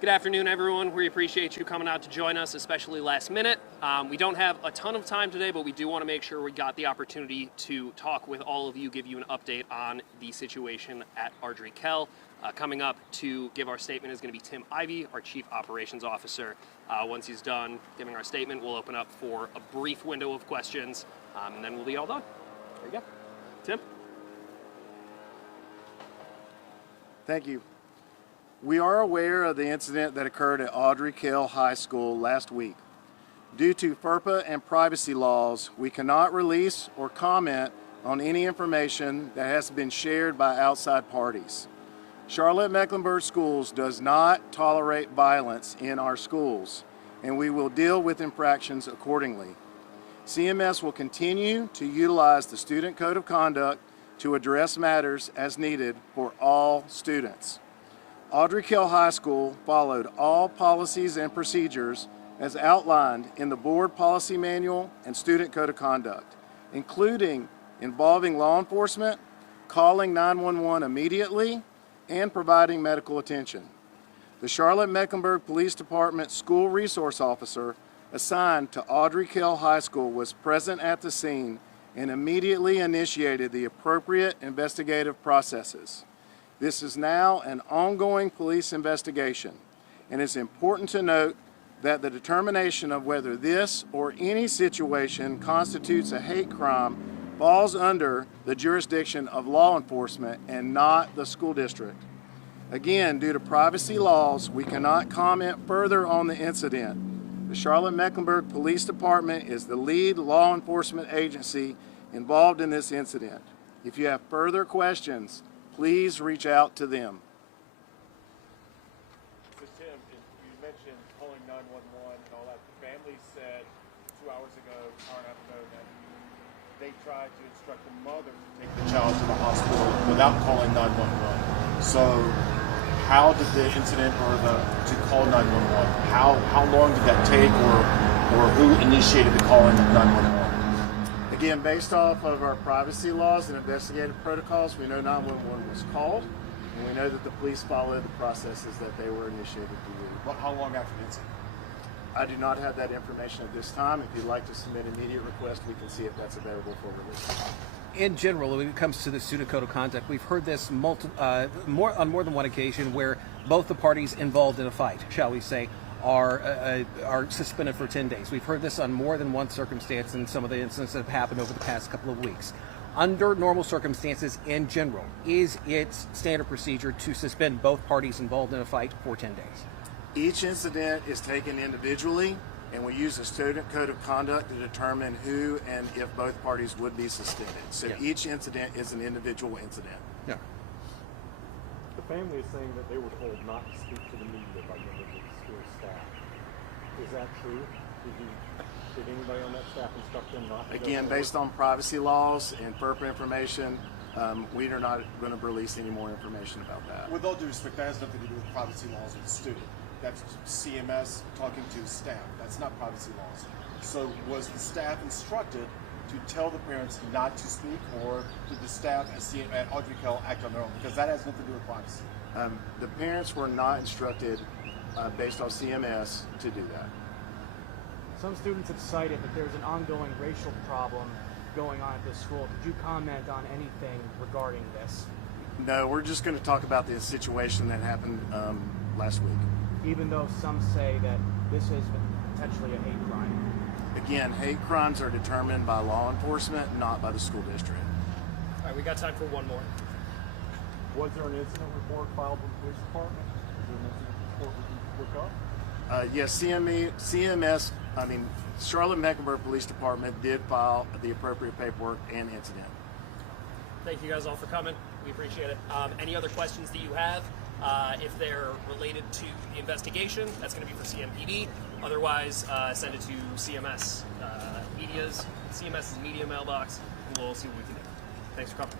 Good afternoon, everyone. We appreciate you coming out to join us, especially last minute. We don't have a ton of time today, but we do want to make sure we got the opportunity to talk with all of you, give you an update on the situation at Ardrey Kell. Coming up to give our statement is going to be Tim Ivey, our Chief Operations Officer. Once he's done giving our statement, we'll open up for a brief window of questions, and then we'll be all done. There you go. Tim? Thank you. We are aware of the incident that occurred at Ardrey Kell High School last week. Due to FERPA and privacy laws, we cannot release or comment on any information that has been shared by outside parties. Charlotte-Mecklenburg Schools does not tolerate violence in our schools, and we will deal with infractions accordingly. CMS will continue to utilize the Student Code of Conduct to address matters as needed for all students. Ardrey Kell High School followed all policies and procedures as outlined in the Board Policy Manual and Student Code of Conduct, including involving law enforcement, calling 911 immediately, and providing medical attention. The Charlotte-Mecklenburg Police Department School Resource Officer assigned to Ardrey Kell High School was present at the scene and immediately initiated the appropriate investigative processes. This is now an ongoing police investigation, and it's important to note that the determination of whether this or any situation constitutes a hate crime falls under the jurisdiction of law enforcement and not the school district. Again, due to privacy laws, we cannot comment further on the incident. The Charlotte-Mecklenburg Police Department is the lead law enforcement agency involved in this incident. If you have further questions, please reach out to them. So Tim, you mentioned calling 911 and all that. The family said 2 hours ago, hour and a half ago, that they tried to instruct the mother to take the child to the hospital without calling 911. So how did the incident to call 911, how long did that take, or who initiated the calling of 911? Again, based off of our privacy laws and investigative protocols, we know 911 was called, and we know that the police followed the processes that they were initiated to do. But how long after the incident? I do not have that information at this time. If you'd like to submit an immediate request, we can see if that's available for release. In general, when it comes to the Student Code of Conduct, we've heard this on more than one occasion where both the parties involved in a fight, shall we say, are suspended for 10 days. We've heard this on more than one circumstance in some of the incidents that have happened over the past couple of weeks. Under normal circumstances in general, is it standard procedure to suspend both parties involved in a fight for 10 days? Each incident is taken individually, and we use the Student Code of Conduct to determine who and if both parties would be suspended. So each incident is an individual incident. Yeah. The family is saying that they were told not to speak to the media by members of the school staff. Is that true? Did anybody on that staff instruct them not to? Again, based on privacy laws and FERPA information, we are not going to release any more information about that. With all due respect, that has nothing to do with privacy laws of the student. That's CMS talking to the staff. That's not privacy laws. So was the staff instructed to tell the parents not to speak, or did the staff at Ardrey Kell act on their own? Because that has nothing to do with privacy. The parents were not instructed based on CMS to do that. Some students have cited that there's an ongoing racial problem going on at this school. Did you comment on anything regarding this? No, we're just going to talk about the situation that happened last week. Even though some say that this is potentially a hate crime. Again, hate crimes are determined by law enforcement, not by the school district. All right, we got time for one more. Was there an incident report filed with the police department? Was there an incident report we can look up? Yes, Charlotte-Mecklenburg Police Department did file the appropriate paperwork and incident. Thank you guys all for coming. We appreciate it. Any other questions that you have, if they're related to the investigation, that's going to be for CMPD. Otherwise, send it to CMS's media mailbox, and we'll see what we can do. Thanks for coming.